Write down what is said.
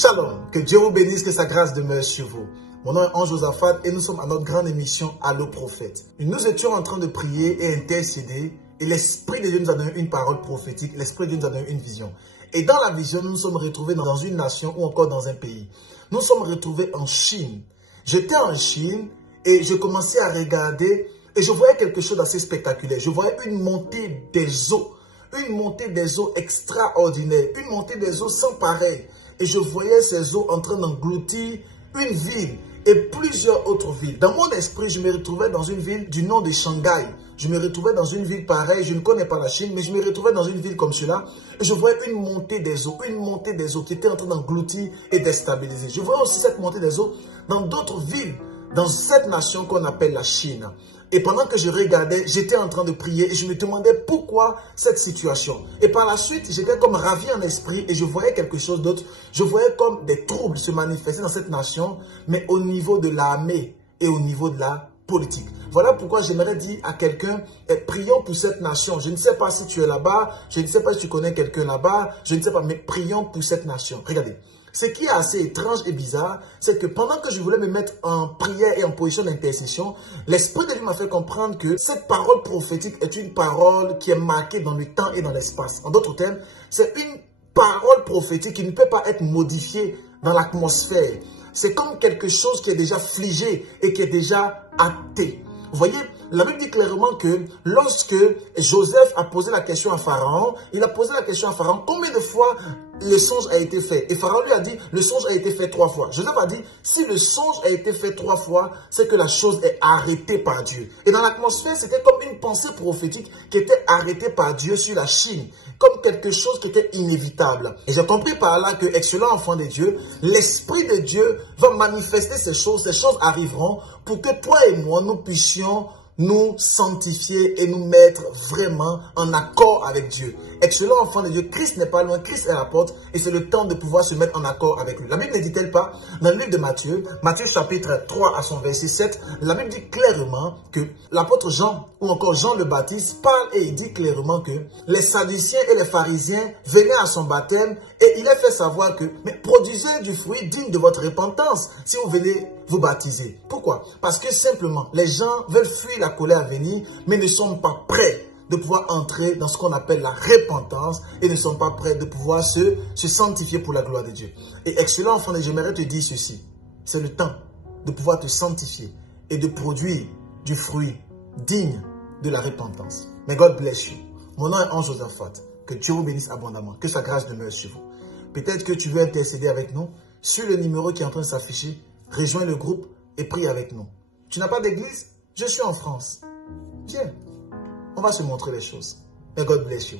Shalom, que Dieu vous bénisse, que sa grâce demeure sur vous. Mon nom est Ange Josaphat et nous sommes à notre grande émission Allo Prophète. Nous étions en train de prier et intercéder et l'Esprit de Dieu nous a donné une parole prophétique, l'Esprit de Dieu nous a donné une vision. Et dans la vision, nous nous sommes retrouvés dans une nation ou encore dans un pays. Nous nous sommes retrouvés en Chine. J'étais en Chine et je commençais à regarder et je voyais quelque chose d'assez spectaculaire. Je voyais une montée des eaux. Une montée des eaux extraordinaire, une montée des eaux sans pareil. Et je voyais ces eaux en train d'engloutir une ville et plusieurs autres villes. Dans mon esprit, je me retrouvais dans une ville du nom de Shanghai. Je me retrouvais dans une ville pareille, je ne connais pas la Chine, mais je me retrouvais dans une ville comme cela. Et je voyais une montée des eaux qui était en train d'engloutir et déstabiliser. Je voyais aussi cette montée des eaux dans d'autres villes, dans cette nation qu'on appelle la Chine. Et pendant que je regardais, j'étais en train de prier et je me demandais pourquoi cette situation. Et par la suite, j'étais comme ravi en esprit et je voyais quelque chose d'autre. Je voyais comme des troubles se manifester dans cette nation, mais au niveau de l'armée et au niveau de la politique. Voilà pourquoi j'aimerais dire à quelqu'un, prions pour cette nation. Je ne sais pas si tu es là-bas, je ne sais pas si tu connais quelqu'un là-bas, je ne sais pas, mais prions pour cette nation. Regardez. Ce qui est assez étrange et bizarre, c'est que pendant que je voulais me mettre en prière et en position d'intercession, l'Esprit de Dieu m'a fait comprendre que cette parole prophétique est une parole qui est marquée dans le temps et dans l'espace. En d'autres termes, c'est une parole prophétique qui ne peut pas être modifiée dans l'atmosphère. C'est comme quelque chose qui est déjà figé et qui est déjà acté. Vous voyez, la Bible dit clairement que lorsque Joseph a posé la question à Pharaon, il a posé la question à Pharaon, combien de fois le songe a été fait? Et Pharaon lui a dit, le songe a été fait 3 fois. Joseph a dit, si le songe a été fait 3 fois, c'est que la chose est arrêtée par Dieu. Et dans l'atmosphère, c'était comme une pensée prophétique qui était arrêtée par Dieu sur la Chine, comme quelque chose qui était inévitable. Et j'ai compris par là que, excellent enfant de Dieu, l'Esprit de Dieu va manifester ces choses arriveront pour que toi et moi, nous puissions nous sanctifier et nous mettre vraiment en accord avec Dieu. Excellent enfant de Dieu, Christ n'est pas loin, Christ est à la porte et c'est le temps de pouvoir se mettre en accord avec lui. La Bible ne dit-elle pas, dans le livre de Matthieu, Matthieu chapitre 3 à son verset 7, la Bible dit clairement que l'apôtre Jean ou encore Jean le Baptiste parle et il dit clairement que les Sadduciens et les pharisiens venaient à son baptême et il a fait savoir que, mais produisez du fruit digne de votre repentance si vous venez vous baptiser. Pourquoi? Parce que simplement, les gens veulent fuir la colère à venir, mais ne sont pas prêts de pouvoir entrer dans ce qu'on appelle la repentance et ne sont pas prêts de pouvoir se sanctifier pour la gloire de Dieu. Et excellent enfant, j'aimerais te dire ceci. C'est le temps de pouvoir te sanctifier et de produire du fruit digne de la repentance. May God bless you. Mon nom est Ange Josaphat. Que Dieu vous bénisse abondamment. Que sa grâce demeure sur vous. Peut-être que tu veux intercéder avec nous sur le numéro qui est en train de s'afficher. Rejoins le groupe et prie avec nous. Tu n'as pas d'église? Je suis en France. Viens, on va se montrer les choses. May God bless you.